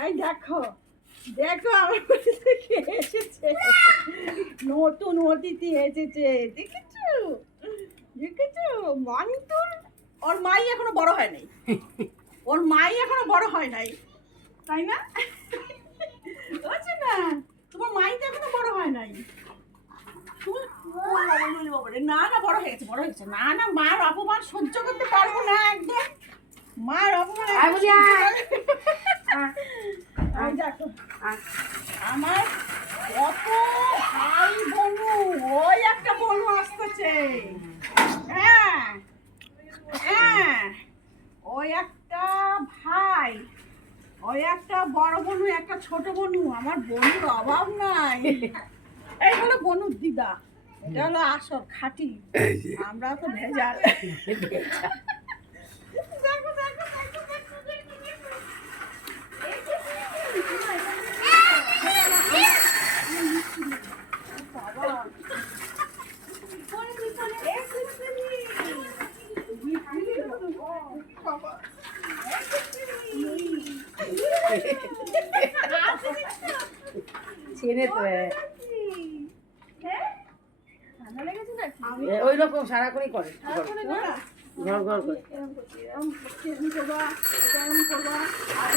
এই দেখো দেখো আমার বাড়িতে কে এসেছে, নতুন অতিথি এসেছে। দেখেছো দেখেছো মানিতুর, ওর মাই এখনো বড় হয় নাই, ওর মাই এখনো বড় হয় নাই, তাই না? বুঝছো না, তোমার মাই তো এখনো বড় হয় নাই। না না বড় হয়েছে বড় হয়েছে, না না মার অপমান সহ্য করতে পারবো না একদম, মার অপমান আমার কত ভাই বনু, ওই একটা বনু আসতেছে। হ্যাঁ হ্যাঁ, ওই একটা ভাই, ওই একটা বড় বনু একটা ছোট বনু, আমার বনুর অভাব নাই। এই হলো বনুর দিদা, এটা হলো আসল খাঁটি, আমরা তো ভেজাল। দেখো দেখো দেখো দেখো দেখো দেখো। চেনে তো ওই রকম সারাক্ষণই করে ঘর ঘর করে। করবা, করবা, আর